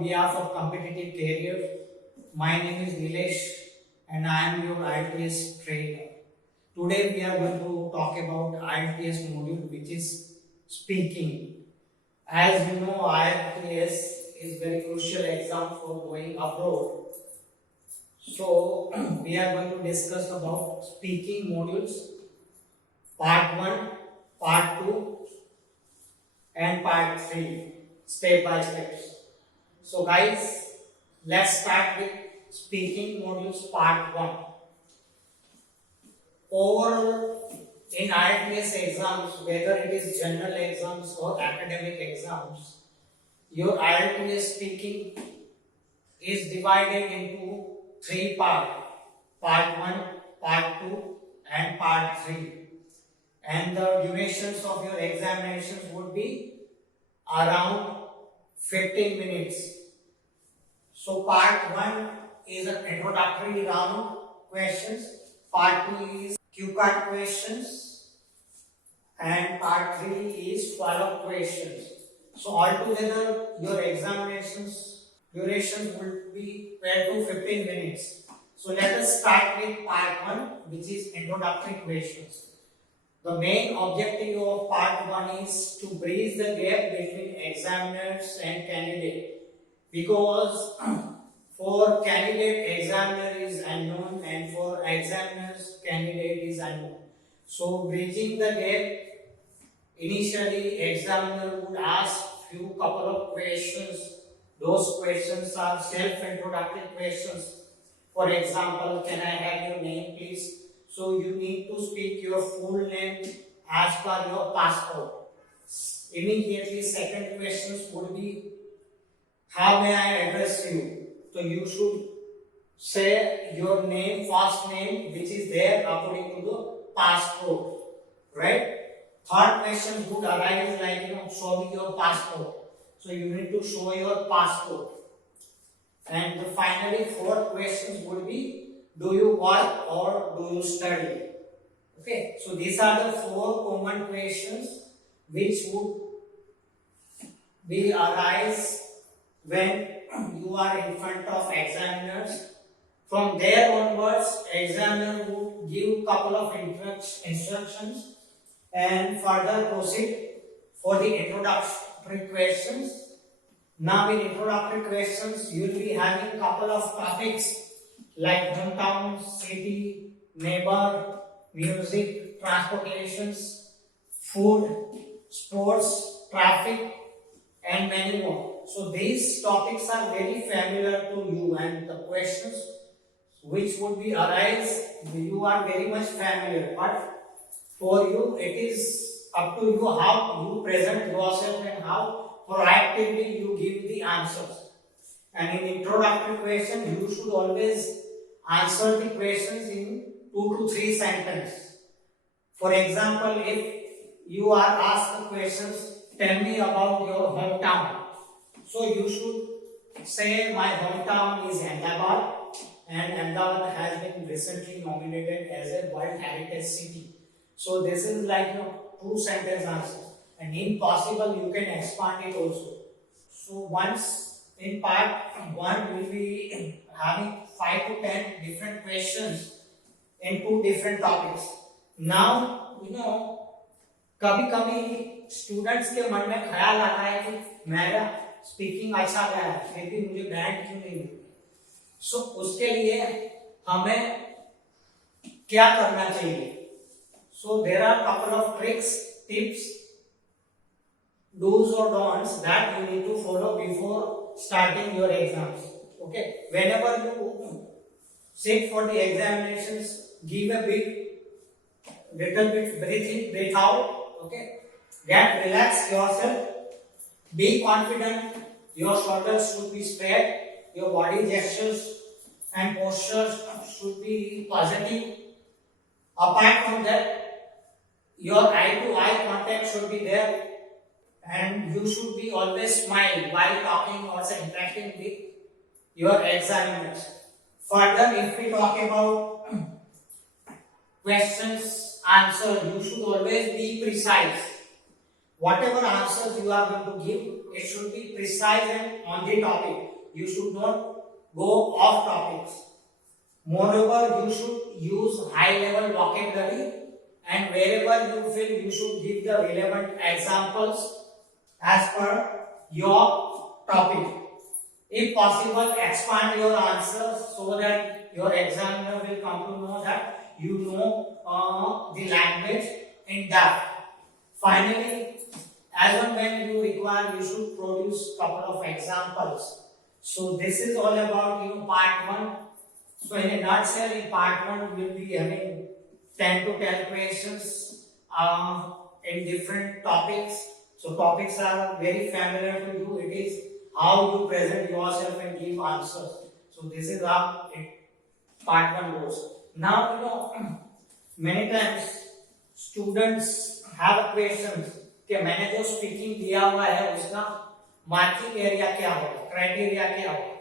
behalf of competitive career. My name is Nilesh and I am your IELTS trainer. Today we are going to talk about IELTS module, which is speaking. As you know, IELTS is very crucial exam for going abroad. So we are going to discuss about speaking modules, part 1, part 2 and part 3, step by step. So guys, let's start with speaking modules part 1. Overall, in IELTS exams, whether it is general exams or academic exams, your IELTS speaking is divided into 3 parts: part 1, part 2 and part 3. And the durations of your examinations would be around 15 minutes. So part 1 is an introductory round questions, part 2 is cue card questions and part 3 is follow-up questions. So altogether your examinations duration will be 12 to 15 minutes. So let us start with part 1, which is introductory questions. The main objective of part 1 is to bridge the gap between examiners and candidate, because for candidate examiner is unknown and for examiners candidate is unknown. So bridging the gap, initially examiner would ask few couple of questions. Those questions are self-introductory questions. For example, can I have your name please? So you need to speak your full name as per your passport. Immediately second questions would be, how may I address you? So you should say your name, first name, which is there according to the passport, right? Third question would arise like, show me your passport. So you need to show your passport. And finally fourth questions would be, do you work or do you study? Okay, so these are the 4 common questions which would be arise when you are in front of examiners. From there onwards, examiner would give couple of instructions and further proceed for the introductory questions. Now in introductory questions, you will be having couple of topics like hometown, city, neighbor, music, transportations, food, sports, traffic and many more. So these topics are very familiar to you, and the questions which would be arise, you are very much familiar, but for you it is up to you how you present yourself and how proactively you give the answers. And in introductory question, you should always answer the questions in 2 to 3 sentences. For example, if you are asked the questions, tell me about your hometown. So you should say, my hometown is Ahmedabad and Ahmedabad has been recently nominated as a World Heritage City. So this is like 2 sentence answers, and if possible you can expand it also. So once in part 1 we will be having 5 to 10 different questions in 2 different topics. Now कभी-कभी students के मन में ख्याल आता है कि मेरा speaking अच्छा गया है, फिर भी मुझे बैंड क्यों नहीं मिलती? सो उसके लिए हमें क्या करना चाहिए? So there are couple of tricks, tips, do's or don'ts that you need to follow before starting your exams. Okay, whenever you sit for the examinations, give a little bit breathe in, breathe out. Okay, get relax yourself, be confident. Your shoulders should be spread, your body gestures and postures should be positive. Apart from that, your eye to eye contact should be there, and you should be always smile while talking or interacting with your examiners. Further, if we talk about questions, answer, you should always be precise. Whatever answers you are going to give, it should be precise and on the topic. You should not go off topics. Moreover, you should use high level vocabulary, and wherever you feel you should give the relevant examples as per your topic. If possible, expand your answers so that your examiner will come to know that you know the language in depth. Finally, as and when you require, you should produce couple of examples. So this is all about part 1. So in a nutshell, in part 1 we will be having 10 to 10 questions in different topics. So topics are very familiar to you. It is how you present yourself and give answers. So this is how part 1 goes. Now many times students have questions कि मैंने जो speaking दिया हुआ है उसका marking area क्या होगा, criteria क्या होगा.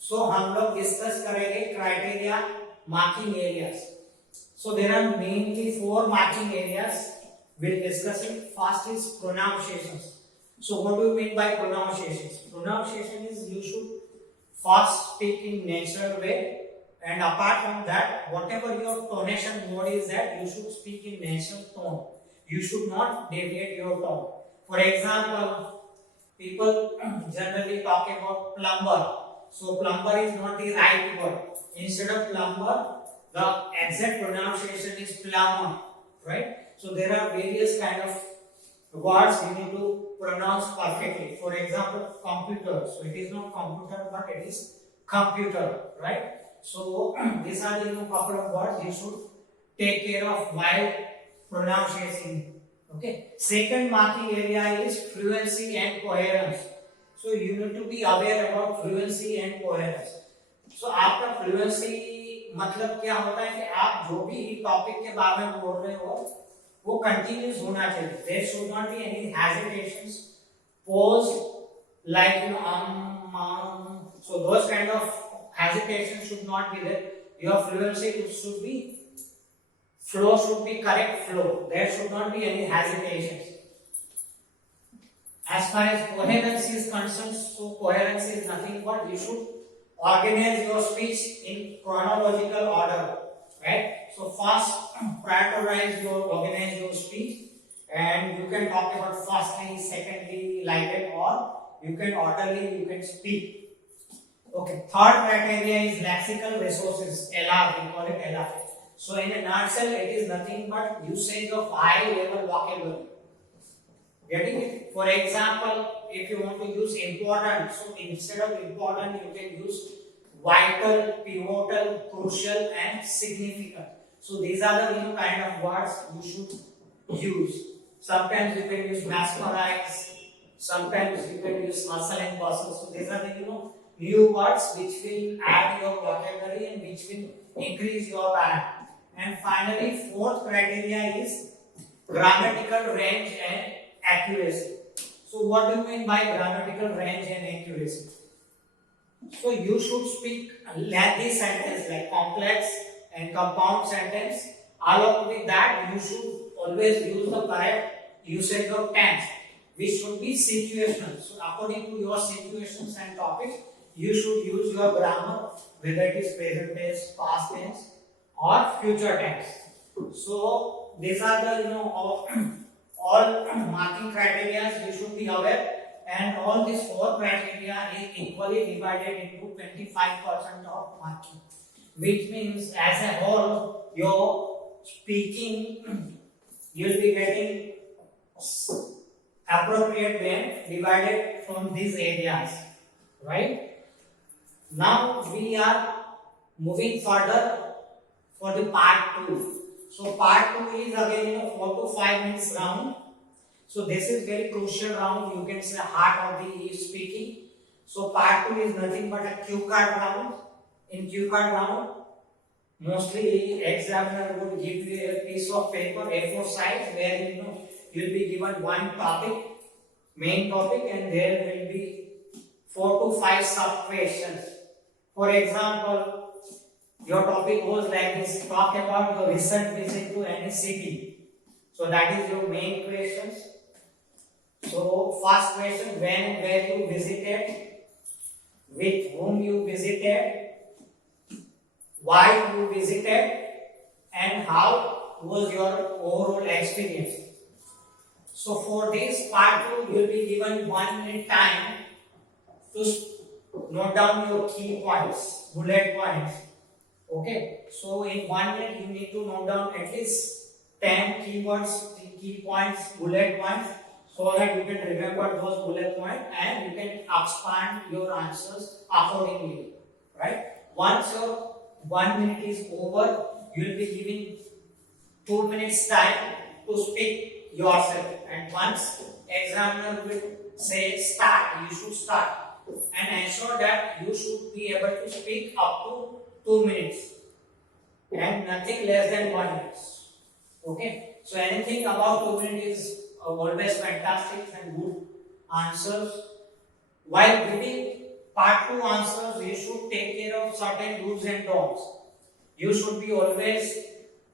सो हम लोग डिस्कस करेंगे criteria, marking areas. So there are mainly 4 marking areas we'll discuss it. First is pronunciations. So what do you mean by pronunciations? Pronunciation is you should first speak in natural way, and apart from that, whatever your tonation mode is, that you should speak in natural tone. You should not deviate your tone. For example, people generally talk about plumber. So plumber is not the right word. Instead of plumber, the exact pronunciation is plumber, right? So there are various kind of words you need to pronounce perfectly. For example, computer. So it is not computer, but it is computer, right? So these are the couple of words you should take care of while pronouncing. Okay. Second marking area is fluency and coherence. So you need to be aware about fluency and coherence. So आपका fluency मतलब क्या होता है कि आप जो भी topic के बारे में बोल रहे हो वो कंटिन्यूस होना चाहिए. There should not be any hesitations, pause, like so those kind of hesitations should not be there. Your fluency should be flow, should be correct flow. There should not be any hesitations. As far as coherence is concerned, so coherence is nothing but you should organize your speech in chronological order, right? So first prioritize organize your speech, and you can talk about firstly, secondly, like that, or you can orderly, you can speak. Okay. Third criteria is lexical resources, LR, we call it LR. So in a nutshell, it is nothing but usage of high level vocabulary. Getting it? For example, if you want to use important, so instead of important, you can use vital, pivotal, crucial, and significant. So these are the kind of words you should use. Sometimes you can use mesmerize, sometimes you can use hustle and bustle. So these are the new words which will add your vocabulary and which will increase your band. And finally, fourth criteria is grammatical range and accuracy. So what do you mean by grammatical range and accuracy? So you should speak lengthy sentence like complex and compound sentence. Along with that, you should always use the correct usage of tense, which should be situational. So according to your situations and topics, you should use your grammar, whether it is present tense, past tense, or future tense. So these are the all marking criteria you should be aware, and all these 4 criteria is equally divided into 25% of marking, which means as a whole your speaking you'll be getting appropriate when divided from these areas, right? Now we are moving further for the part 2. So part 2 is again 4 to 5 minutes round. So this is very crucial round. You can say heart of the speaking. So part 2 is nothing but a cue card round. In cue card round, mostly examiner would give you a piece of paper A4 size where you'll be given one topic, main topic, and there will be 4 to 5 sub questions. For example, your topic goes like this: talk about your recent visit to any city. So that is your main questions. So first question: when and where you visited. with whom you visited, why you visited, and how was your overall experience. So for this part 2, you will be given 1 minute time to note down your key points, bullet points. Okay, so in 1 minute you need to note down at least 10 keywords, key points, bullet points, so that you can remember those bullet points and you can expand your answers accordingly. Right? Once your 1 minute is over, you will be giving 2 minutes time to speak yourself, and once examiner will say start, you should start, and ensure that you should be able to speak up to 2 minutes and nothing less than 1 minute. Okay, so anything about 2 minutes is always fantastic and good answers. While giving part 2 answers, you should take care of certain do's and don'ts. You should be always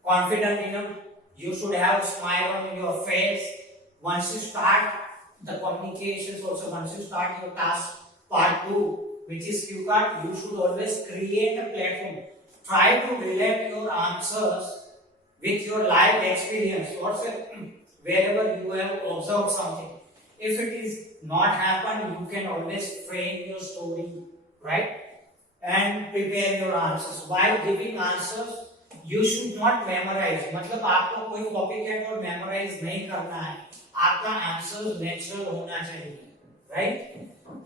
confident enough. You should have a smile on your face. Once you start the communications, also once you start your task part 2, which is cue card, you should always create a platform. Try to relate your answers with your life experience, or wherever you have observed something. If it is not happened, you can always frame your story, right? And prepare your answers. While giving answers, you should not memorize. मतलब आपको कोई copy cat और memorise नहीं करना है. आपका answer natural होना चाहिए, राइट?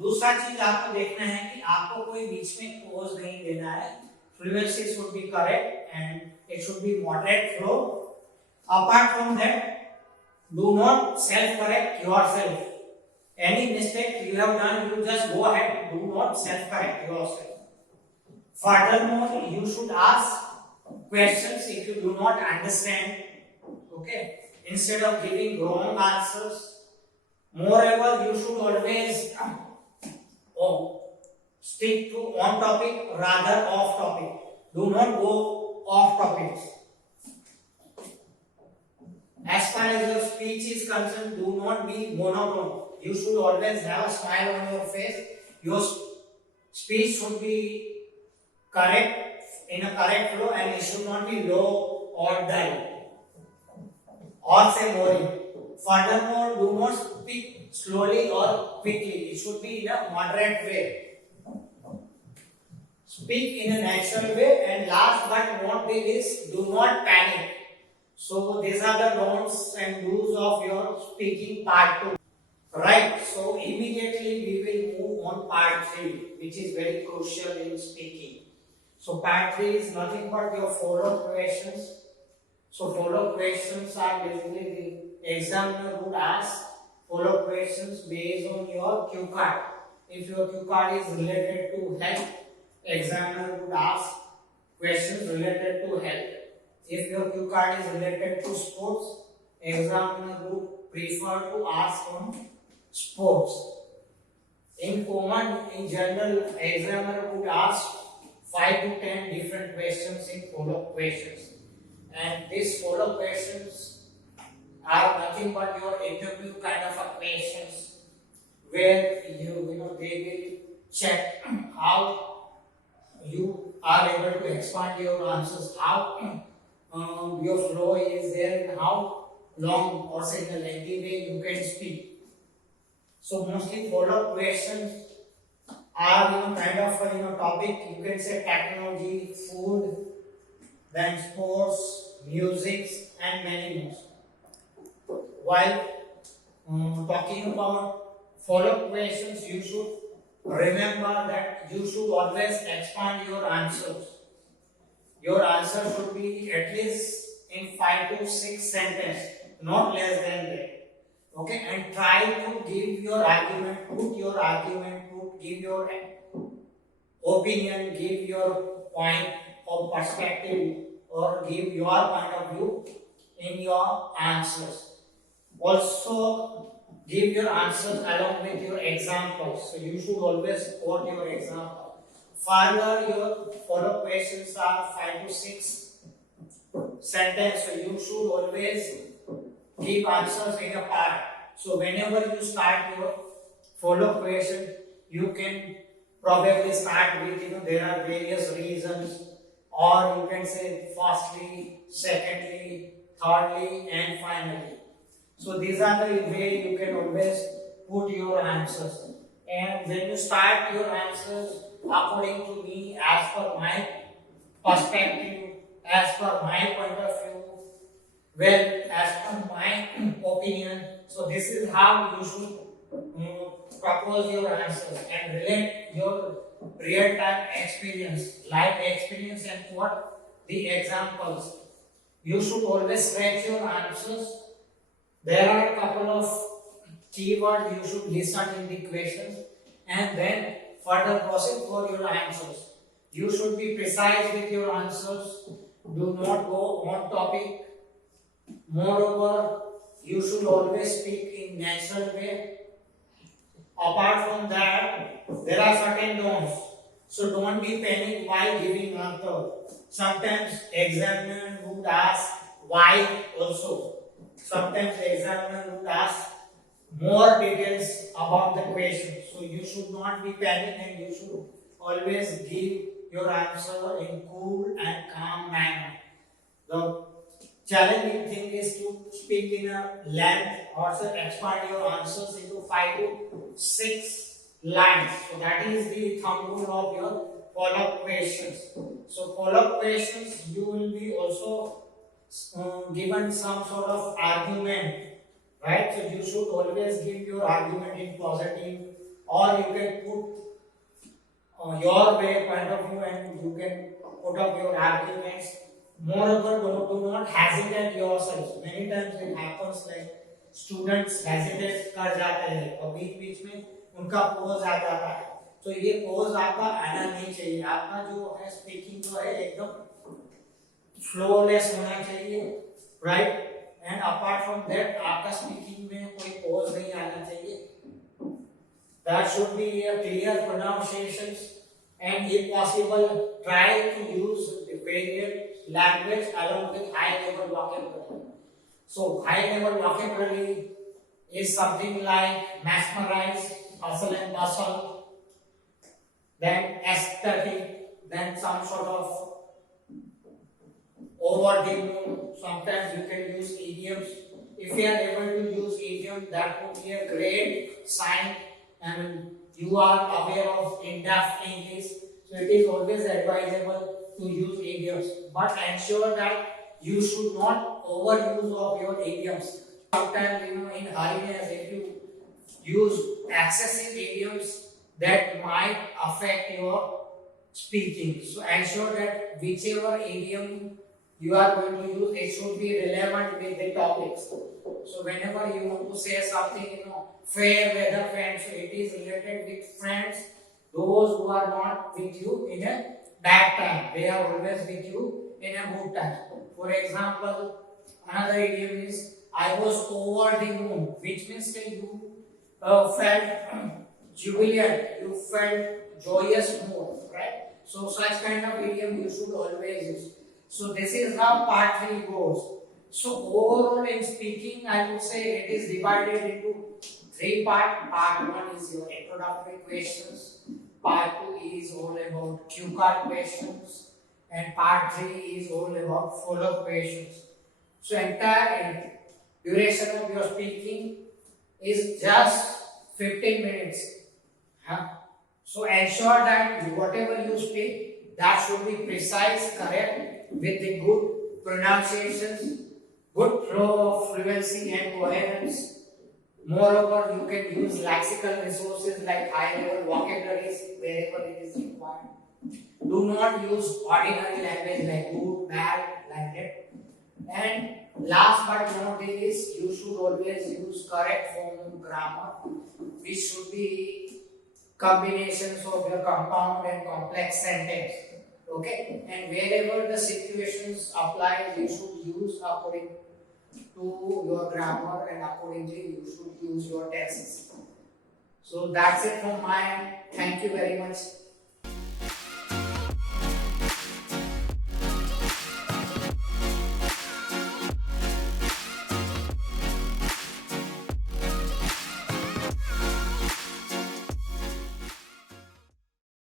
दूसरा चीज आपको देखना है कि आपको कोई बीच में पॉज नहीं देना है. Fluency should be correct and it should be moderate flow. Apart from that, do not self-correct yourself. Any mistake you have done, you just go ahead. Do not self-correct yourself. Furthermore, you should ask questions if you do not understand. Okay, instead of giving wrong answers. Moreover, you should always stick to on topic rather off topic. Do not go off topics. As far as your speech is concerned, do not be monotone. You should always have a smile on your face. Your speech should be correct, in a correct flow, and it should not be low or dull or say boring. Furthermore, do not speak slowly or quickly. It should be in a moderate way. Speak in a natural way, and last but not the least, do not panic. So these are the don'ts and do's of your speaking part 2. Right, so immediately we will move on part 3, which is very crucial in speaking. So part 3 is nothing but your follow-up questions. So follow-up questions are basically the examiner would ask follow-up questions based on your cue card. If your cue card is related to health, examiner would ask questions related to health. If your cue card is related to sports, examiner would prefer to ask on sports. In general, examiner would ask 5 to 10 different questions in follow-up questions. And these follow-up questions are nothing but your interview kind of a questions, where they will check how you are able to expand your answers, how your flow is there, and how long or say in a lengthy way you can speak. So mostly follow-up questions are kind of a topic. You can say technology, food, then sports, music, and many more. While talking about follow-up questions, you should remember that you should always expand your answers. Your answer should be at least in 5 to 6 sentences, not less than that. Okay, and try to give your argument, give your opinion, give your point of perspective, or give your point of view in your answers. Also, give your answers along with your examples. So you should always quote your example. Further, your follow-up questions are 5 to 6 sentences. So you should always give answers in a part. So whenever you start your follow-up question, you can probably start with, there are various reasons, or you can say firstly, secondly, thirdly, and finally. So these are the way you can always put your answers. And when you start your answers, according to me, as per my perspective, as per my point of view, well, as per my opinion, so this is how you should propose your answers and relate your real-time experience, life experience, and what the examples. You should always write your answers. There are a couple of keywords you should listen in the questions and then further proceed for your answers. You should be precise with your answers. Do not go on topic. Moreover, you should always speak in natural way. Apart from that, there are certain don'ts. So don't be panic while giving answer. Sometimes examiner would ask why also. Sometimes the examiner would ask more details about the question. So you should not be panic and you should always give your answer in cool and calm manner. The challenging thing is to speak in a length or so expand your answers into 5 to 6 lines. So that is the thumb rule of your follow-up questions. So follow-up questions, you will be also given some sort of argument, right? So you should always give your argument in positive, or you can put your way point of view and you can put up your arguments. Moreover, do not hesitate yourselves. Many times it happens like students hesitate कर जाते हैं और बीच-बीच में उनका pause आ जाता है. तो ये pause आपका आना नहीं चाहिए. आपका जो है स्पीकिंग जो है एकदम फ्लोलेस होना चाहिए, right? And apart from that, आपका स्पीकिंग में कोई pause नहीं आना चाहिए. That should be a clear pronunciations, and if possible, try to use the variant language along with high level vocabulary. So high level vocabulary is something like mesmerize, hustle and bustle, then aesthetic, then some sort of over the moon. Sometimes you can use idioms. If you are able to use idiom, that would be a great sign. And you are aware of in-depth English, so it is always advisable to use idioms. But ensure that you should not overuse of your idioms. Sometimes, in hurriedness, if you use excessive idioms, that might affect your speaking. So ensure that whichever idiom you are going to use, it should be relevant with the topics. So whenever you want to say something, fair weather friends, so it is related with friends, those who are not with you in a bad time, they are always with you in a good time. For example, another idiom is I was over the moon, which means that you felt jubilant, you felt joyous mood, right? So such kind of idiom you should always use. So this is how part 3 goes. So overall in speaking, I would say it is divided into 3 parts. Part 1 is your introductory questions. Part 2 is all about cue card questions. And part 3 is all about follow-up questions. So entire duration of your speaking is just 15 minutes. So ensure that whatever you speak, that should be precise, correct, with the good pronunciations, good flow of fluency and coherence. Moreover, you can use lexical resources like high-level vocabularies wherever it is required. Do not use ordinary language like good, bad, like that. And last but not least, you should always use correct form of grammar, which should be combinations of your compound and complex sentence. Okay, and wherever the situations apply, you should use according to your grammar, and accordingly you should use your tenses. So that's it from my end. Thank you very much.